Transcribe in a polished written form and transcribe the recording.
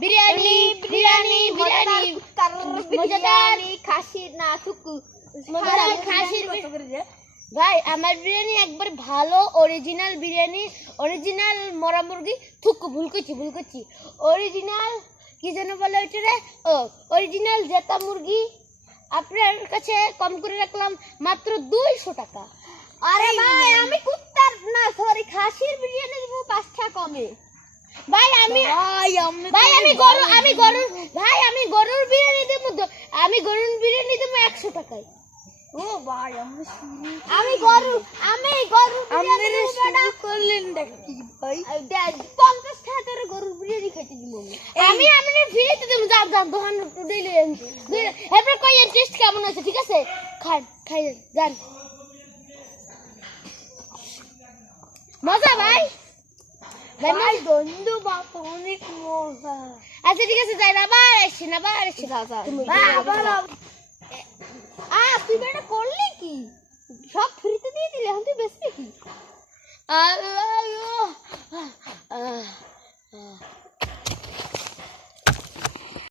বিরিয়ানি বিরিয়ানি বিরিয়ানি মজাদার খাসি না শুকু মজাদার খাসির ভাই আমার বিরিয়ানি একবার ভালো অরিজিনাল বিরিয়ানি অরিজিনাল মরা মুরগি থুকু ভুল করছি অরিজিনাল কি যেন বলে ওইটা রে ও অরিজিনাল জেতা মুরগি আপনার কাছে কম করে রাখলাম মাত্র 200 টাকা। আরে ভাই আমি কুত্তার না সরি খাসির বিরিয়ানি দিব 5 টাকা কমে। ভাই আমি গরুর বিরিয়ানি দেব আমি গরুর বিরিয়ানি দেব 100 টাকায়। ও ভাই আমি গরু বিরিয়ানি করলেন নাকি ভাই 50 টাকা করে গরুর বিরিয়ানি খেতে দিব আমি ফ্রিতে দেব যান দোকান ডেইলি এরপর কইয়েন টেস্ট কেমন আছে ঠিক আছে খাই যান মজা ভাই ভাই বন্ধু বাপ অনেক মজা। আচ্ছা ঠিক আছে যাই আবার আসছি তুই এটা করলি কি সব ফ্রিতে দিয়ে দিলে এখন তুই বেশি কি